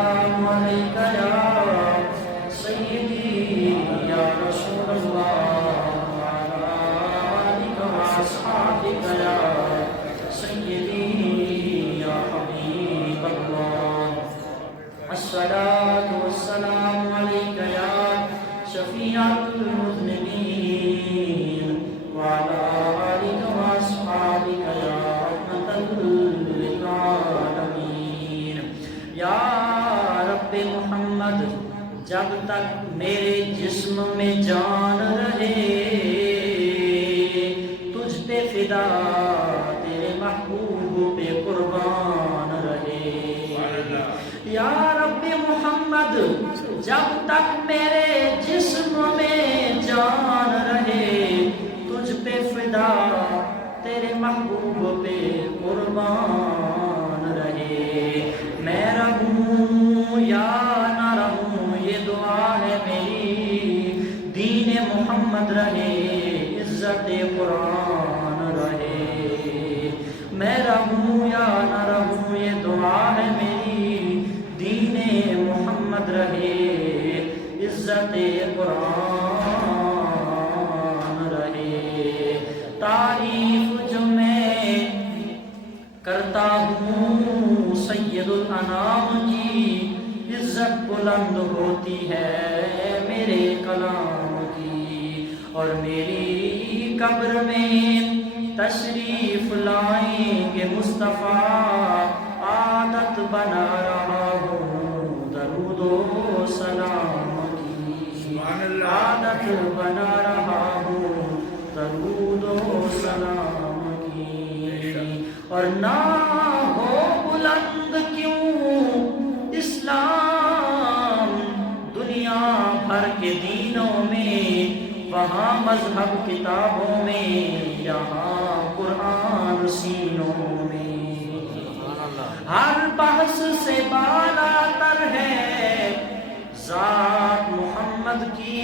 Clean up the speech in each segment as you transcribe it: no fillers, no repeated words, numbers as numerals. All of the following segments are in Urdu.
والسلام عليك يا سيدي يا رسول الله وعلى آلك وأصحابك يا سيدي يا حبيب الله. الصلاة والسلام عليك يا شفيع المذنبين وعلى آلك وأصحابك يا رحمة للعالمين. یا رب محمد، جب تک میرے جسم میں جان رہے تجھ پہ فدا تیرے محبوب پہ قربان رہے. یا رب محمد، جب تک میرے جسم میں جان رہے تجھ پہ فدا تیرے محبوب پہ قربان رہے. میں رہوں یا نہ رہوں یہ دعا ہے میری، دین محمد رہے عزت قرآن رہے. میں رہوں یا نہ رہوں یہ دعا ہے میری، دین محمد رہے عزت قرآن رہے. تعریف جو میں کرتا ہوں سید الانام کی، عزت بلند ہوتی ہے میرے کلام کی. اور میری قبر میں تشریف لائیں گے مصطفیٰ، عادت بنا رہا ہوں درود و سلام کی. عادت بنا رہا ہوں درود و سلام کی. اور نہ ہو بلند کیوں اسلام دنیا بھر کے دینوں میں، وہاں مذہب کتابوں میں، یہاں قرآن سینوں میں. ہر بحث سے بالا تر ہے ذات محمد کی،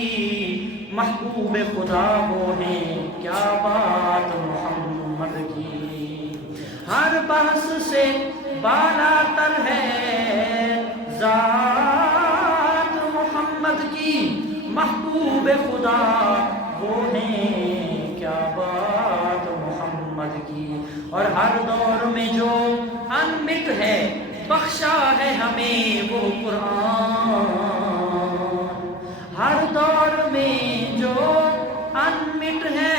محبوب خدا وہ ہیں کیا بات محمد کی. ہر بحث سے بالا تر ہے ذات محمد کی، محبوب خدا وہ ہیں کیا بات محمد کی. اور ہر دور میں جو انمٹ ہے بخشا ہے ہمیں وہ قرآن. ہر دور میں جو انمٹ ہے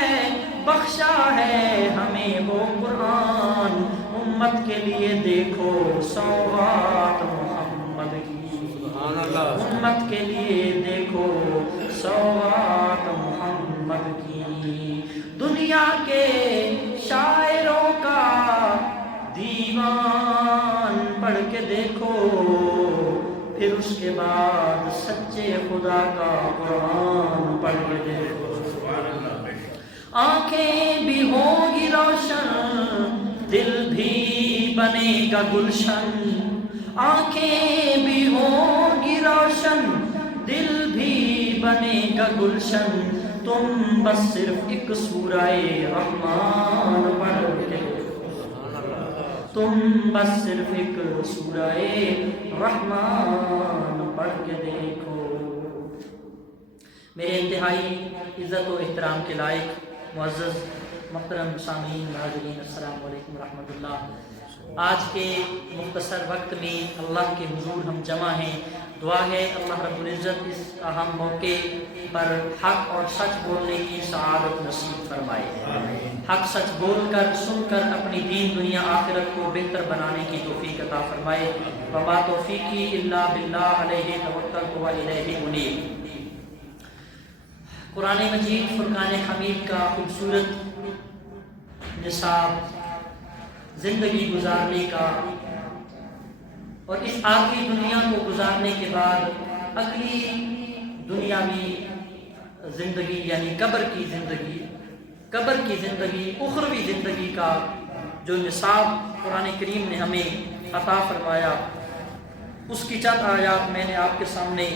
بخشا ہے ہمیں وہ قرآن. امت کے لیے دیکھو سوغات محمد کی، امت کے لیے دیکھو سوغات محمد کی. دنیا کے شاعروں کا دیوان پڑھ کے دیکھو، پھر اس کے بعد سچے خدا کا قرآن پڑھ کے دیکھو. آنکھیں بھی ہوں گی روشن دل بھی بنے گا گلشن. آنکھیں بھی ہوں گی روشن دل بھی بنے گا گلشن. تم بس صرف ایک سورہ رحمان پڑھ کے، تم بس صرف ایک سورہ رحمان پڑھ کے دیکھو. میرے انتہائی عزت و احترام کے لائق معزز محترم سامعین ناظرین، السلام علیکم ورحمۃ اللہ. آج کے مختصر وقت میں اللہ کے حضور ہم جمع ہیں. دعا ہے اللہ رب العزت اس اہم موقع پر حق اور سچ بولنے کی سعادت نصیب فرمائے. حق سچ بول کر سن کر اپنی دین دنیا آخرت کو بہتر بنانے کی توفیق عطا فرمائے. وما توفیقی الا باللہ علیہ توکلت و الیہ انیب. قرآن مجید فرقان حمید کا خوبصورت نصاب زندگی گزارنے کا اور اس آخری دنیا کو گزارنے کے بعد اگلی دنیاوی زندگی یعنی قبر کی زندگی اخروی زندگی کا جو نصاب قرآن کریم نے ہمیں عطا فرمایا، اس کی چند آیات میں نے آپ کے سامنے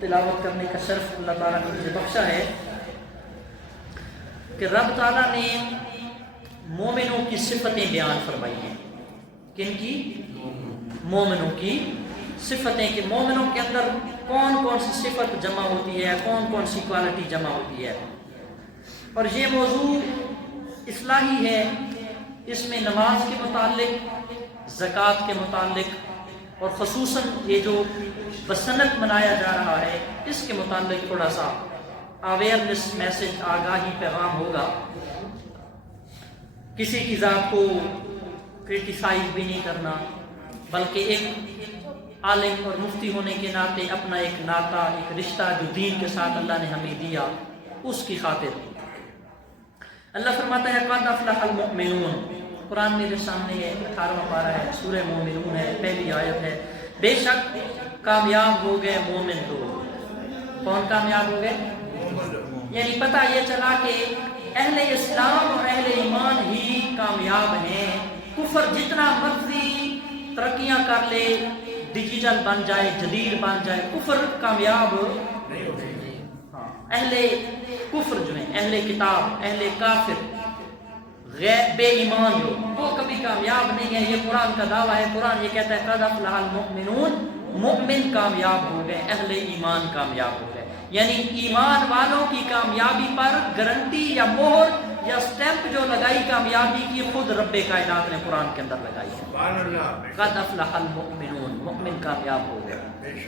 تلاوت کرنے کا شرف اللہ تعالیٰ نے مجھے بخشا ہے کہ رب تعالیٰ نے مومنوں کی صفتیں بیان فرمائی ہیں. کن کی؟ مومنوں کی صفتیں کہ مومنوں کے اندر کون کون سی صفت جمع ہوتی ہے، کون کون سی کوالٹی جمع ہوتی ہے. اور یہ موضوع اصلاحی ہے، اس میں نماز کے متعلق، زکوٰۃ کے متعلق اور خصوصاً یہ جو بسنت منایا جا رہا ہے اس کے متعلق تھوڑا سا اویئرنیس میسج، آگاہی پیغام ہوگا. کسی کی ذات کو کرٹیسائز بھی نہیں کرنا، بلکہ ایک عالم اور مفتی ہونے کے ناطے اپنا ایک ناطہ، ایک رشتہ جو دین کے ساتھ اللہ نے ہمیں دیا، اس کی خاطر. اللہ فرماتا ہے قد افلح المؤمنون، قرآن میرے سامنے ہے، 18واں پارہ ہے، سورہ مومنون ہے، پہلی آیت ہے. بے شک کامیاب ہو گئے مومن لوگ. کون کامیاب ہو گئے؟ یعنی پتہ یہ چلا کہ اہل اسلام اور اہل ایمان ہی کامیاب ہیں. کفر جتنا مرضی ترقیاں کر لے، ڈیجیٹل بن جائے، جدید بن جائے، کفر کامیاب نہیں ہوتے. اہل کفر جو ہیں، اہل کتاب، اہل کافر، غیر بے ایمان لوگ، وہ کبھی کامیاب نہیں ہیں. یہ قرآن کا دعویٰ ہے. قرآن یہ کہتا ہے قد افلح المؤمنون، مومن کامیاب ہو گئے، اہل ایمان کامیاب ہو گئے. یعنی ایمان والوں کی کامیابی پر گارنٹی یا مہر یا سٹیمپ جو لگائی کامیابی کی، خود رب کائنات نے قرآن کے اندر لگائی ہے. قد افلح المؤمنون، مومن کامیاب ہو گئے.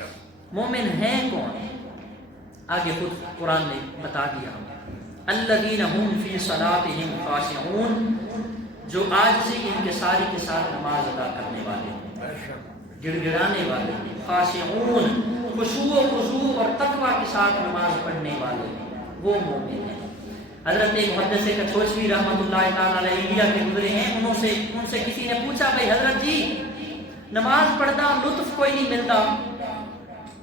مومن ہیں کون؟ آگے خود قرآن نے بتا دیا. الذین هم فی صلاتہم خاشعون، جو عاجزی ان کے ساری کے ساتھ نماز ادا کرنے والے ہیں، گڑ گڑانے والے ہیں. خاشعون، خشوع و خضوع اور تقوی کے ساتھ نماز پڑھنے والے ہیں، وہ مومن ہیں. حضرت محدث کچھوچوی رحمۃ اللہ تعالیٰ علیہ انڈیا کے گزرے ہیں. ان سے کسی نے پوچھا بھائی حضرت جی نماز پڑھنا لطف کوئی نہیں ملتا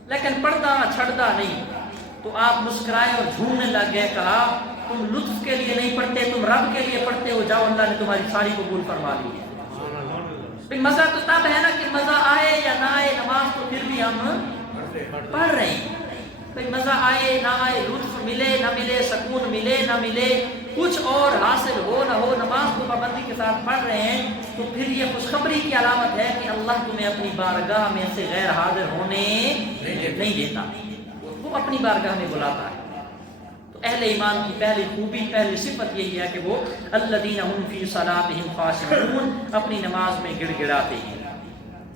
لیکن پڑھتا چھڑتا نہیں. تو آپ مسکرائے اور جھومنے لگ گئے. کہا تم لطف کے لیے نہیں پڑھتے، تم رب کے لیے پڑھتے ہو. جاؤ اللہ نے تمہاری ساری قبول فرما لی ہے. مزہ تو تب ہے نا کہ مزہ آئے یا نہ آئے، نماز تو پھر بھی ہم پڑھ رہے ہیں. بھائی مزہ آئے نہ آئے، لطف ملے نہ ملے، سکون ملے نہ ملے، کچھ اور حاصل ہو نہ ہو، نماز کو پابندی کے ساتھ پڑھ رہے ہیں. تو پھر یہ خوشخبری کی علامت ہے کہ اللہ تمہیں اپنی بارگاہ میں سے غیر حاضر ہونے نہیں دیتا، وہ اپنی بارگاہ میں بلاتا ہے. تو اہل ایمان کی پہلی خوبی، پہلی صفت یہی ہے کہ وہ الذین هم فی صلاتہم خاشعون، اپنی نماز میں گڑ گڑاتے ہیں.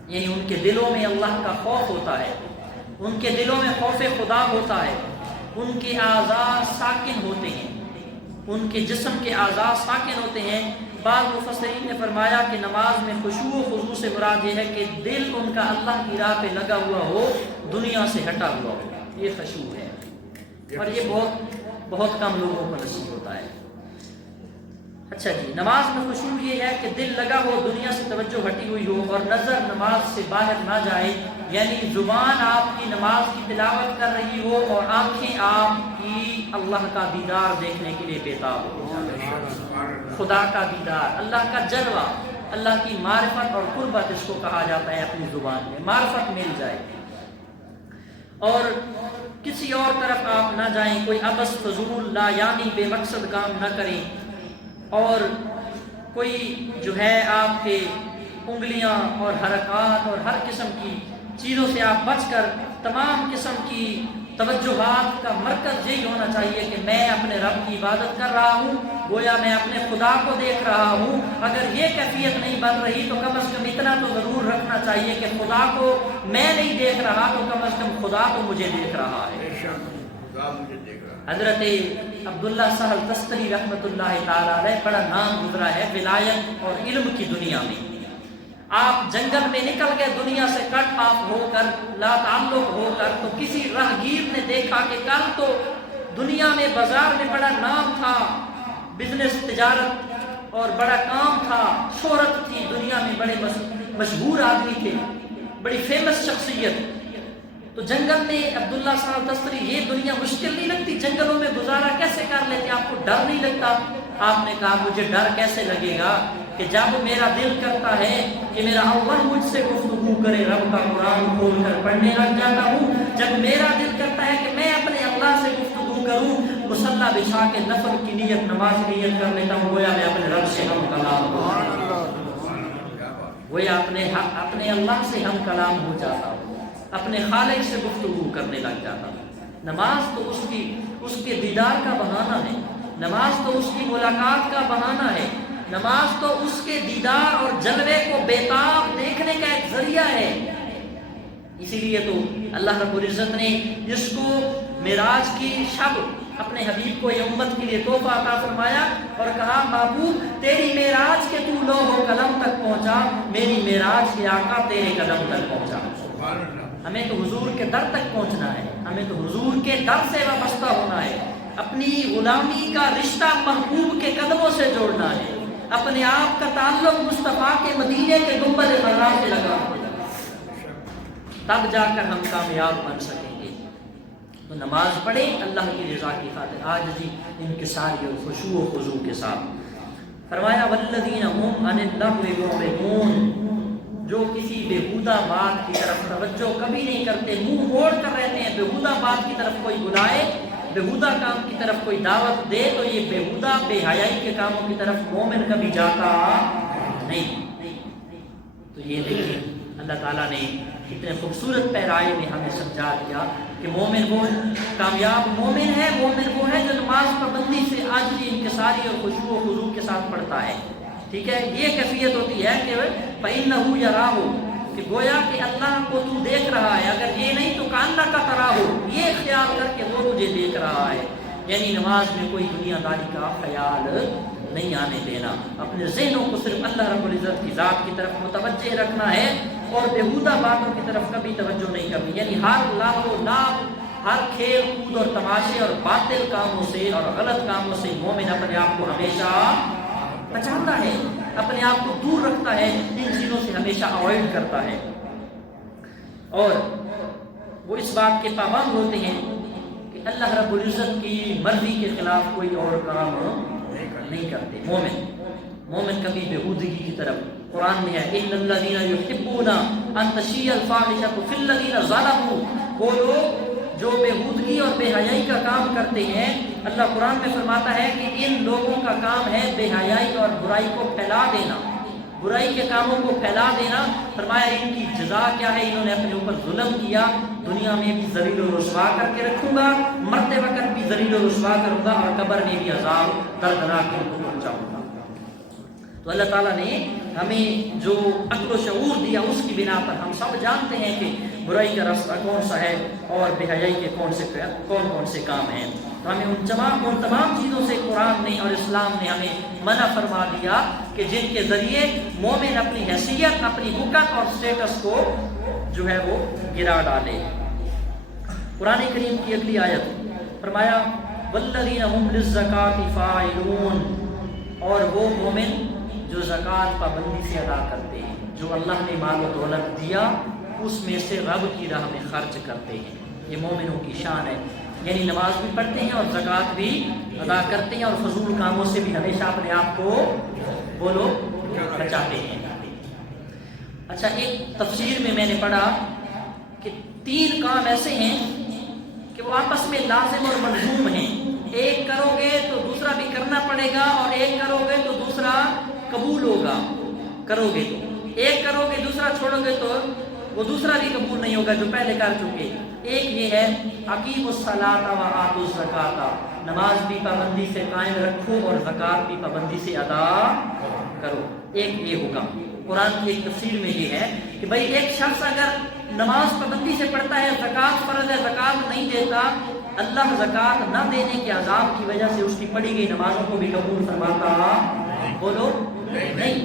یعنی ان کے دلوں میں اللہ کا خوف ہوتا ہے، ان کے دلوں میں خوف خدا ہوتا ہے، ان کے اعضاء ساکن ہوتے ہیں، ان کے جسم کے اعضاء ساکن ہوتے ہیں. بعض مفسرین نے فرمایا کہ نماز میں خشوع و خضوع سے مراد یہ ہے کہ دل ان کا اللہ کی راہ پہ لگا ہوا ہو، دنیا سے ہٹا ہوا ہو. یہ خشوع ہے، اور یہ بہت کم لوگوں کو نصیب ہوتا ہے. اچھا جی، نماز میں خشوع یہ ہے کہ دل لگا ہو، دنیا سے توجہ ہٹی ہوئی ہو، اور نظر نماز سے باہر نہ جائے. یعنی زبان آپ کی نماز کی تلاوت کر رہی ہو اور آنکھیں آپ کی اللہ کا دیدار دیکھنے کے لیے بیتاب ہو. خدا کا دیدار، اللہ کا جلوہ، اللہ کی معرفت اور قربت اس کو کہا جاتا ہے. اپنی زبان میں معرفت مل جائے اور کسی اور طرف آپ نہ جائیں، کوئی عبث فضول لا یعنی بے مقصد کام نہ کریں، اور کوئی جو ہے آپ کے انگلیاں اور حرکات اور ہر قسم کی چیزوں سے آپ بچ کر تمام قسم کی توجہات کا مرکز یہی ہونا چاہیے کہ میں اپنے رب کی عبادت کر رہا ہوں، گویا میں اپنے خدا کو دیکھ رہا ہوں. اگر یہ کیفیت نہیں بن رہی تو کم از کم اتنا تو ضرور رکھنا چاہیے کہ خدا کو میں نہیں دیکھ رہا تو کم از کم خدا تو مجھے دیکھ رہا ہے. حضرت عبداللہ سہل تستری رحمۃ اللہ تعالیٰ علیہ بڑا نام گزرا ہے ولایت اور علم کی دنیا میں. آپ جنگل میں نکل گئے دنیا سے کٹ آف ہو کر، لا تعلق ہو کر، تو کسی راہگیر نے دیکھا کہ کل تو دنیا میں بازار میں بڑا نام تھا، بزنس تجارت اور بڑا کام تھا، شہرت تھی، دنیا میں بڑے مشہور آدمی تھے، بڑی فیمس شخصیت. تو جنگل میں عبداللہ صاحب تستری، یہ دنیا مشکل نہیں لگتی؟ جنگلوں میں گزارا کیسے کر لیتے؟ آپ کو ڈر نہیں لگتا؟ آپ نے کہا مجھے ڈر کیسے لگے گا کہ جب میرا دل کرتا ہے کہ میرا اللہ مجھ سے گفتگو کرے، رب کا قرآن کھول کر پڑھنے لگ جاتا ہوں. جب میرا دل کرتا ہے کہ میں اپنے اللہ سے گفتگو کروں، مصلی بچھا کے نفل کی نیت، نماز کی نیت کر لیتا ہوں، گویا میں اپنے رب سے ہم کلام ہو، گویا اپنے اللہ سے ہم کلام ہو جاتا ہوں. اپنے خالق سے گفتگو کرنے لگ جاتا تھا۔ نماز تو اس کے دیدار کا بہانہ ہے، نماز تو اس کی ملاقات کا بہانہ ہے، نماز تو اس کے دیدار اور جلوے کو بےتاب دیکھنے کا ایک ذریعہ ہے۔ اسی لیے تو اللہ رب العزت نے اس کو معراج کی شب اپنے حبیب کو یہ امت کے لیے تحفہ عطا فرمایا اور کہا محبوب تیری معراج کے تو لوح و قلم تک پہنچا، میری معراج کے آقا تیرے قدم تک پہنچا۔ ہمیں تو حضور کے در تک پہنچنا ہے، ہمیں تو حضور کے در سے وابستہ ہونا ہے، اپنی غلامی کا رشتہ محبوب کے قدموں سے جوڑنا ہے، اپنے آپ کا تعلق مصطفیٰ کے مدینے کے گنبد خضرا سے لگا، تب جا کر ہم کامیاب بن سکیں گے۔ تو نماز پڑھیں اللہ کی رضا کی خاطر، عاجزی، انکساری اور خشوع و خضوع کے ساتھ۔ فرمایا والذین هم عن اللغو معرضون، جو کسی بےہودہ بات کی طرف توجہ کبھی نہیں کرتے، منہ موڑ کر رہتے ہیں۔ بےہودہ بات کی طرف کوئی بلائے، بےہودہ کام کی طرف کوئی دعوت دے تو یہ بےہودہ بے حیائی کے کاموں کی طرف مومن کبھی جاتا نہیں۔ تو یہ دیکھیں اللہ تعالیٰ نے کتنے خوبصورت پیرائے میں ہمیں سمجھا دیا کہ مومن وہ کامیاب مومن ہے، مومن وہ ہے جو نماز پابندی سے عاجزی، انکساری اور خشوع و خضوع کے ساتھ پڑھتا ہے۔ ٹھیک ہے، یہ کیفیت ہوتی ہے کہ فَإِنَّهُ يَرَاهُ، کہ گویا کہ اللہ کو تو دیکھ رہا ہے، اگر یہ نہیں تو کَأَنَّكَ تَرَاهُ، یہ خیال کر کے وہ تجھے دیکھ رہا ہے۔ یعنی نماز میں کوئی دنیا داری کا خیال نہیں آنے دینا، اپنے ذہنوں کو صرف اللہ رب العزت کی ذات کی طرف متوجہ رکھنا ہے اور بےہودہ باتوں کی طرف کبھی توجہ نہیں کرنی۔ یعنی ہر لاغ و لعب، ہر کھیل کود اور تماشے اور باطل کاموں سے اور غلط کاموں سے مومن اپنے آپ کو ہمیشہ بچاتا ہے، اپنے آپ کو دور رکھتا ہے، ان چیزوں سے ہمیشہ اوائڈ کرتا ہے، اور وہ اس بات کے پابند ہوتے ہیں کہ اللہ رب العزت کی مرضی کے خلاف کوئی اور کام نہیں کرتے۔ مومن کبھی بےہودگی کی طرف، قرآن میں ہے ان الذین یحبون ان تشیع الفاحشۃ فی الذین ظلموا، وہ لوگ جو بےہودگی اور بے حیائی کا کام کرتے ہیں، اللہ قرآن میں فرماتا ہے کہ ان لوگوں کا کام ہے بے حیائی اور برائی کو پھیلا دینا، برائی کے کاموں کو پھیلا دینا۔ فرمایا ان کی جزا کیا ہے، انہوں نے اپنے اوپر ظلم کیا، دنیا میں بھی ذلیل و رسوا کر کے رکھوں گا، مرتے وقت بھی ذلیل و رسوا کروں گا، اور قبر میں بھی عذاب دردناک ان کو پہنچاؤں گا۔ تو اللہ تعالیٰ نے ہمیں جو عقل و شعور دیا اس کی بنا پر ہم سب جانتے ہیں کہ برائی کا راستہ کون سا ہے اور بے حیائی کے کون سے کام ہیں۔ تو ہمیں ان تمام چیزوں سے قرآن نے اور اسلام نے ہمیں منع فرما دیا کہ جن کے ذریعے مومن اپنی حیثیت، اپنی حکم اور سٹیٹس کو جو ہے وہ گرا ڈالے۔ قرآن کریم کی اگلی آیت فرمایا والذین هم للزکاۃ فاعلون، اور وہ مومن جو زکوٰۃ پابندی سے ادا کرتے ہیں، جو اللہ نے مال و دولت دیا اس میں سے رب کی راہ میں خرچ کرتے ہیں، یہ مومنوں کی شان ہے۔ یعنی نماز بھی پڑھتے ہیں اور زکوٰۃ بھی ادا کرتے ہیں اور فضول کاموں سے بھی ہمیشہ اپنے آپ کو وہ لوگ بچاتے ہیں۔ اچھا، ایک تفسیر میں نے پڑھا کہ 3 کام ایسے ہیں کہ وہ آپس میں لازم اور ملزوم ہیں، ایک کرو گے تو دوسرا بھی کرنا پڑے گا، اور ایک کرو گے تو دوسرا قبول ہوگا، کرو گے تو ایک کرو گے دوسرا چھوڑو گے تو وہ دوسرا بھی قبول نہیں ہوگا جو پہلے کر چکے۔ ایک یہ ہے اقیموا الصلاۃ وآتوا الزکاۃ، نماز بھی پابندی سے قائم رکھو اور زکوٰۃ بھی پابندی سے ادا کرو، ایک یہ ہوگا۔ قرآن کی ایک تفسیر میں یہ ہے کہ بھائی ایک شخص اگر نماز پابندی سے پڑھتا ہے، زکوٰۃ فرض ہے، زکوٰۃ نہیں دیتا، اللہ زکوٰۃ نہ دینے کے عذاب کی وجہ سے اس کی پڑھی گئی نمازوں کو بھی قبول فرماتا بولو نہیں۔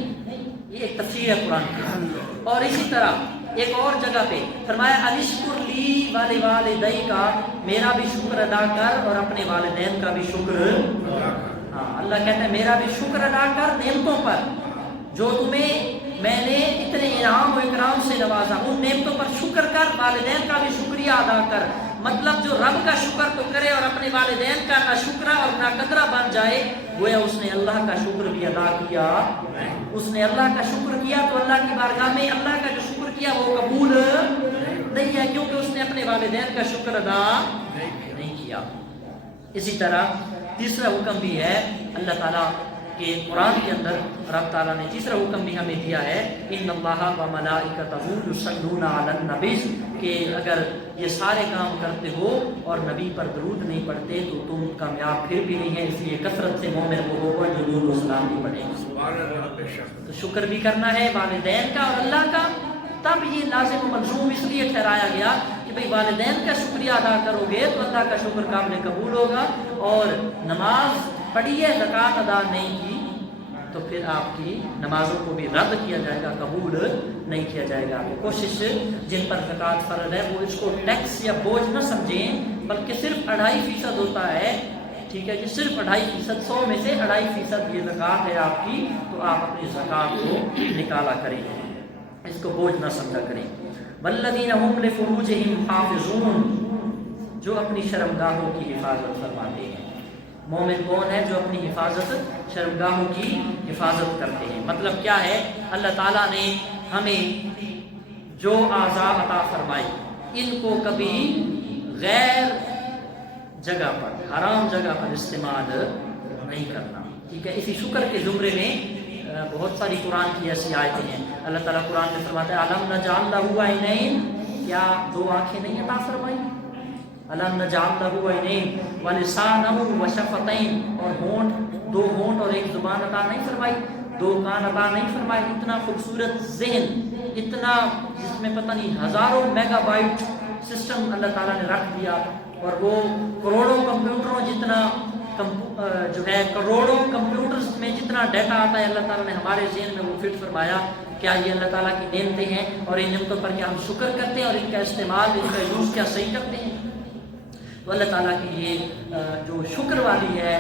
یہ ایک تفسیر ہے قرآن کی۔ اور اسی طرح ایک اور جگہ پہ فرمایا انشکر لی ولوالدیک، میرا بھی شکر ادا کر اور اپنے والدین کا بھی شکر۔ ہاں، اللہ کہتا ہے میرا بھی شکر ادا کر نعمتوں پر جو تمہیں میں نے اتنے انعام و اکرام سے نوازا، ان نعمتوں پر شکر کر، والدین کا بھی شکریہ ادا کر۔ مطلب جو رب کا شکر تو کرے اور اپنے والدین کا نہ شکرہ اور نہ قدرہ بن جائے، گویا اس نے اللہ کا شکر بھی ادا کیا۔ اس نے اللہ کا شکر کیا تو اللہ کی بارگاہ میں اللہ کا جو شکر کیا وہ قبول نہیں ہے، کیونکہ اس نے اپنے والدین کا شکر ادا نہیں کیا۔ اسی طرح تیسرا حکم بھی ہے، اللہ تعالیٰ کہ قرآن کے اندر رب تعالیٰ نے تیسرا حکم بھی ہمیں دیا ہے ان اللہ و ملائکتہ یصلون علی النبی، کہ اگر یہ سارے کام کرتے ہو اور نبی پر درود نہیں پڑھتے تو تم کامیاب پھر بھی نہیں ہے، اس لیے کثرت سے مومن وہ ہوگا جو درود و سلام بھی پڑھے۔ تو شکر بھی کرنا ہے والدین کا اور اللہ کا، تب یہ لازم و ملزوم اس لیے ٹھہرایا گیا کہ بھئی والدین کا شکریہ ادا کرو گے تو اللہ کا شکر قابل قبول ہوگا، اور نماز پڑھی ہے زکوٰۃ ادا نہیں کی تو پھر آپ کی نمازوں کو بھی رد کیا جائے گا، قبول نہیں کیا جائے گا۔ کوشش جن پر زکوٰۃ فرض ہے وہ اس کو ٹیکس یا بوجھ نہ سمجھیں، بلکہ صرف 2.5% ہوتا ہے، ٹھیک ہے جی، صرف 2.5%، 100 میں سے 2.5% یہ زکوٰۃ ہے آپ کی، تو آپ اپنی زکوٰۃ کو نکالا کریں، اس کو بوجھ نہ سمجھا کریں۔ والذین هم لفروجہم حافظون، جو اپنی شرمگاہوں کی حفاظت فرماتے ہیں۔ مومن کون ہے؟ جو اپنی حفاظت، شرمگاہوں کی حفاظت کرتے ہیں۔ مطلب کیا ہے؟ اللہ تعالیٰ نے ہمیں جو اعضاء عطا فرمائی ان کو کبھی غیر جگہ پر، حرام جگہ پر استعمال نہیں کرنا، ٹھیک ہے۔ اسی شکر کے زمرے میں بہت ساری قرآن کی ایسی آیتیں ہیں۔ اللہ تعالیٰ قرآن میں فرماتا ہے الم نجعل لہ عینین، کیا 2 آنکھیں نہیں عطا فرمائی؟ الم نجعل لہ عینین ولسانہ وشفتین، اور ہونٹ، 2 ہونٹ اور 1 زبان عطا نہیں فرمائی، 2 کان عطا نہیں فرمائی؟ اتنا خوبصورت ذہن، اتنا جس میں پتہ نہیں ہزاروں میگا بائٹ سسٹم اللہ تعالیٰ نے رکھ دیا، اور وہ کروڑوں کمپیوٹروں جتنا جو ہے، کروڑوں کمپیوٹرز میں جتنا ڈیٹا آتا ہے اللہ تعالیٰ نے ہمارے ذہن میں وہ فٹ فرمایا۔ کیا یہ اللہ تعالیٰ کی نعمتیں ہیں؟ اور ان نعمتوں پر کیا ہم شکر کرتے ہیں اور ان کا استعمال، ان کا یوز کیا صحیح کرتے ہیں؟ تو اللہ تعالیٰ کی یہ جو شکر والی ہے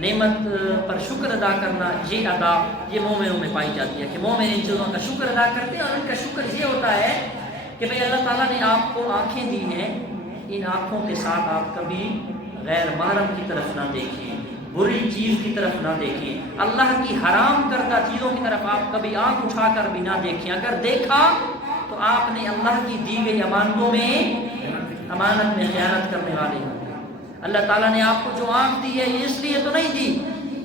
نعمت پر شکر ادا کرنا، یہ ادا یہ مومنوں میں پائی جاتی ہے کہ مومن ان چیزوں کا شکر ادا کرتے ہیں، اور ان کا شکر یہ ہوتا ہے کہ بھئی اللہ تعالیٰ نے آپ کو آنکھیں دی ہیں، ان آنکھوں کے ساتھ آپ کبھی غیر محرم کی طرف نہ دیکھیں، بری چیز کی طرف نہ دیکھیں، اللہ کی حرام کردہ چیزوں کی طرف آپ کبھی آنکھ اٹھا کر بھی نہ دیکھیں۔ اگر دیکھا تو آپ نے اللہ کی دی گئی امانتوں میں، امانت میں خیانت کرنے والے ہوں گے۔ اللہ تعالیٰ نے آپ کو جو آنکھ دی ہے یہ اس لیے تو نہیں دی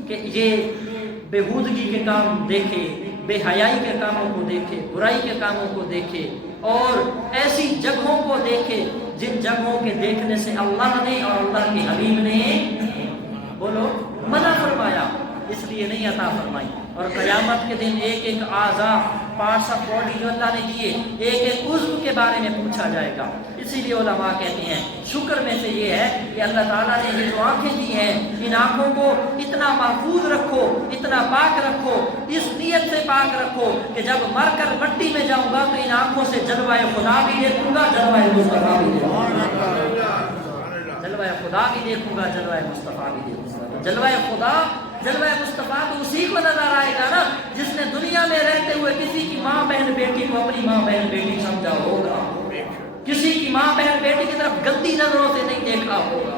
کہ یہ بےہودگی کے کام دیکھے، بے حیائی کے کاموں کو دیکھے، برائی کے کاموں کو دیکھے، اور ایسی جگہوں کو دیکھے جن جگہوں کے دیکھنے سے اللہ نے اور اللہ کے حبیب نے بولو منع فرمایا، اس لیے نہیں عطا فرمائی۔ اور قیامت کے دن ایک ایک اعضاء، پارٹس آف باڈی جو اللہ نے دیے، ایک ایک عضو کے بارے میں پوچھا جائے گا۔ اسی لیے علماء کہتے ہیں شکر میں سے یہ ہے کہ اللہ تعالیٰ نے یہ جو آنکھیں دی ہیں، ان آنکھوں کو اتنا محفوظ رکھو، اتنا پاک رکھو، اس نیت سے پاک رکھو کہ جب مر کر مٹی میں جاؤں گا تو ان آنکھوں سے جلوہ خدا بھی دیکھوں گا، جلوہ مصطفیٰ بھی دیکھوں گا، جلوہ خدا بھی دیکھوں گا، جلوہ مصطفیٰ بھی دیکھوں گا۔ تو جلوہ خدا، جلوہ مصطفیٰ تو اسی کو نظر آئے گا نا جس نے دنیا میں رہتے ہوئے کسی کی ماں بہن بیٹی کو اپنی ماں بہن بیٹی سمجھا ہوگا، کسی کی ماں بہن بیٹی کی طرف گندی نظروں سے نہیں دیکھا ہوگا،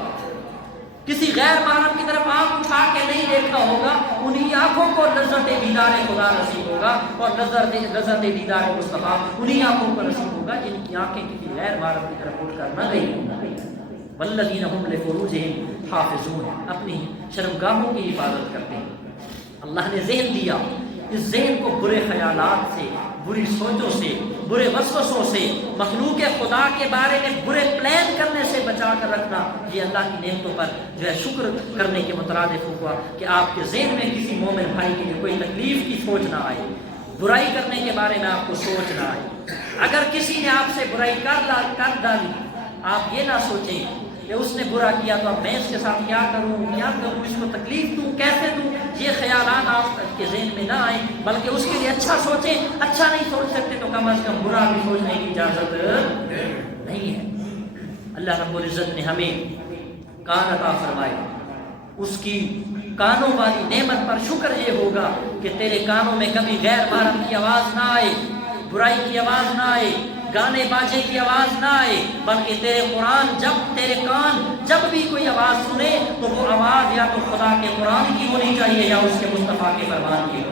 کسی غیر محرم کی طرف آنکھ اٹھا کے نہیں دیکھا ہوگا۔ انہی آنکھوں کو لذت دیدار خدا نصیب ہوگا، اور لذت دیدار مصطفیٰ انہی آنکھوں کو نصیب ہوگا جن کی آنکھیں کسی غیر محرم کی طرف اٹھ کر نہ گئی۔ والذین هم لفروجہم حافظون، اپنی شرمگاہوں کی حفاظت کرتے ہیں۔ اللہ نے ذہن دیا، اس ذہن کو برے خیالات سے، بری سوچوں سے، برے وسوسوں سے، مخلوق خدا کے بارے میں برے پلان کرنے سے بچا کر رکھنا، یہ اللہ کی نعمتوں پر جو ہے شکر کرنے کے مترادف ہوگا کہ آپ کے ذہن میں کسی مومن بھائی کے لیے کوئی تکلیف کی سوچ نہ آئے، برائی کرنے کے بارے میں آپ کو سوچ نہ آئے۔ اگر کسی نے آپ سے برائی کر ڈالی، آپ یہ نہ سوچیں کہ اس نے برا کیا تو اب میں اس کے ساتھ کیا کروں، اس کو تکلیف دوں، کیسے دوں، یہ خیالات آپ کے ذہن میں نہ آئیں، بلکہ اس کے لیے اچھا سوچیں۔ اچھا نہیں سوچ سکتے تو کم از کم برا بھی سوچنے کی اجازت نہیں ہے۔ اللہ رب العزت نے ہمیں کان عطا فرمائے، اس کی کانوں والی نعمت پر شکر یہ ہوگا کہ تیرے کانوں میں کبھی غیر محرم کی آواز نہ آئے، برائی کی آواز نہ آئے، گانے باجے کی آواز نہ آئے، بلکہ تیرے قرآن تیرے کان جب بھی کوئی آواز سنے تو وہ آواز یا تو خدا کے قرآن کی ہونی چاہیے یا اس کے مصطفیٰ کے فرمان کی،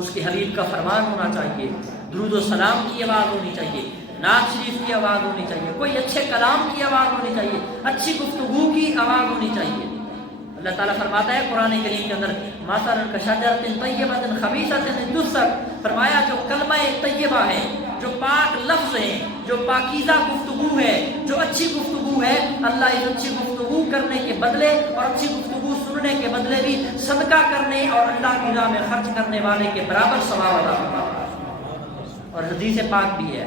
اس کے حبیب کا فرمان ہونا چاہیے، درود و سلام کی آواز ہونی چاہیے، نعت شریف کی آواز ہونی چاہیے، کوئی اچھے کلام کی آواز ہونی چاہیے، اچھی گفتگو کی آواز ہونی چاہیے۔ اللہ تعالیٰ فرماتا ہے قرآن کریم کے اندر مثل کشجرۃ طیبۃ خبیثۃ تُسَّر، فرمایا جو کلمہ طیبہ ہے، جو پاک لفظ ہے، جو پاکیزہ گفتگو ہے، جو اچھی گفتگو ہے، اللہ اس اچھی گفتگو کرنے کے بدلے اور اچھی گفتگو سننے کے بدلے بھی صدقہ کرنے اور اللہ کی راہ میں خرچ کرنے والے کے برابر ثواب عطا فرماتا ہے۔ اور حدیث پاک بھی ہے،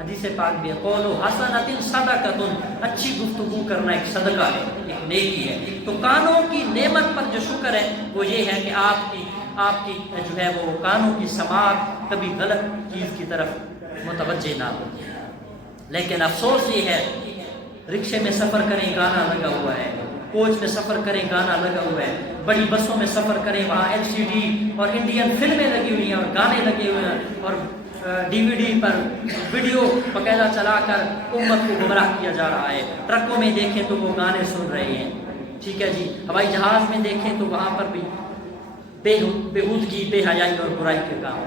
حدیث پاک بھی ہے، قول حسنۃ صدقۃ، اچھی گفتگو کرنا ایک صدقہ ہے، ایک نیکی ہے۔ تو کانوں کی نعمت پر جو شکر ہے وہ یہ ہے کہ آپ کی جو ہے وہ کانوں کی سماعت کبھی غلط چیز کی طرف متوجہ نہ ہو۔ لیکن افسوس یہ ہے، رکشے میں سفر کریں گانا لگا ہوا ہے، کوچ میں سفر کریں گانا لگا ہوا ہے، بڑی بسوں میں سفر کریں وہاں LCD اور انڈین فلمیں لگی ہوئی ہیں اور گانے لگے ہوئے ہیں اور DVD پر ویڈیو باقاعدہ چلا کر امت کو گمراہ کیا جا رہا ہے۔ ٹرکوں میں دیکھیں تو وہ گانے سن رہے ہیں، ٹھیک ہے جی، ہوائی جہاز میں دیکھیں تو وہاں پر بھی بےہودگی، بے حیائی اور برائی کے کام،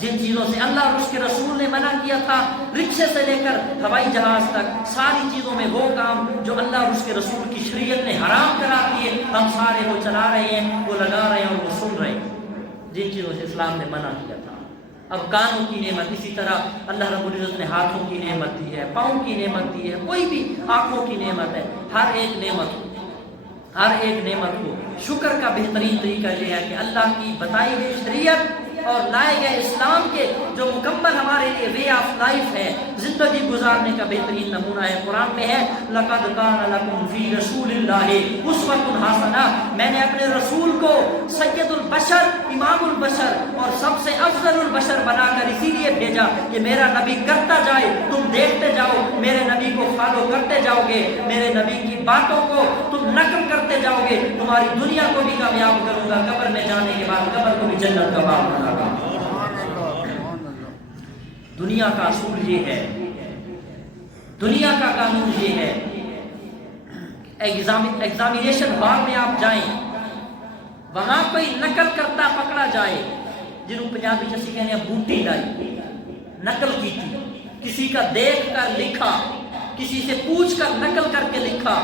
جن چیزوں سے اللہ اور اس کے رسول نے منع کیا تھا، رکشے سے لے کر ہوائی جہاز تک ساری چیزوں میں وہ کام جو اللہ اور اس کے رسول کی شریعت نے حرام کرا دیے، ہم سارے وہ چلا رہے ہیں، وہ لگا رہے ہیں اور وہ سن رہے ہیں، جن چیزوں سے اسلام نے منع کیا تھا۔ اب کانوں کی نعمت، اسی طرح اللہ رب العزت نے ہاتھوں کی نعمت دی ہے، پاؤں کی نعمت دی ہے، کوئی بھی آنکھوں کی نعمت ہے، ہر ایک نعمت کو شکر کا بہترین طریقہ یہ ہے کہ اللہ کی بتائی ہوئی شریعت اور لائے گئے اسلام کے جو مکمل ہمارے لیے وے آف لائف ہے، زندگی گزارنے کا بہترین نمونہ ہے۔ قرآن میں ہے لَقَدْ كَانَ لَكُمْ فِي رَسُولِ اللَّهِ أُسْوَةٌ حَسَنَةٌ، میں نے اپنے رسول کو سید البشر، امام البشر اور سب سے افضل البشر بنا کر اسی لیے بھیجا کہ میرا نبی کرتا جائے، تم دیکھتے جاؤ، میرے نبی کو فالو کرتے جاؤ گے، میرے نبی کی باتوں کو تم نقل کرتے جاؤ گے، تمہاری دنیا کو بھی کامیاب کروں گا، قبر میں جانے کے بعد قبر کو بھی جنت کا باغ بنا گا۔ دنیا کا اصول یہ ہے، دنیا کا قانون یہ ہے، ایگزامینیشن ہال میں آپ جائیں، وہاں کوئی نقل کرتا پکڑا جائے، جنہوں پنجابی جیسے کہنے ہیں بوٹی لائی، نقل کی تھی، کسی کا دیکھ کر لکھا، کسی سے پوچھ کر نقل کر کے لکھا،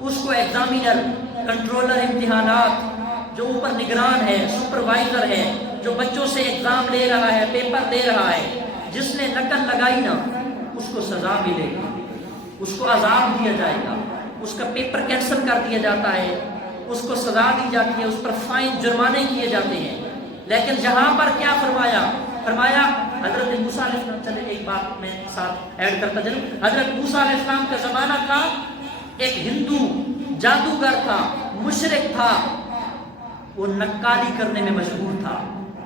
اس کو ایگزامینر، کنٹرولر امتحانات جو اوپر نگران ہے، سپروائزر ہے، جو بچوں سے ایگزام لے رہا ہے، پیپر دے رہا ہے، جس نے نقل لگائی نا اس کو سزا ملے گی، اس کو عذاب دیا جائے گا، اس کا پیپر کینسل کر دیا جاتا ہے، اس کو سزا دی جاتی ہے، اس پر فائن، جرمانے کیے جاتے ہیں۔ لیکن جہاں پر کیا فرمایا حضرت موسیٰ علیہ السلام، چلے ایک بات میں ساتھ ایڈ کرتا چلوں، حضرت موسیٰ علیہ السلام کا زمانہ تھا، ایک ہندو جادوگر تھا، مشرک تھا، وہ نقالی کرنے میں مشہور تھا،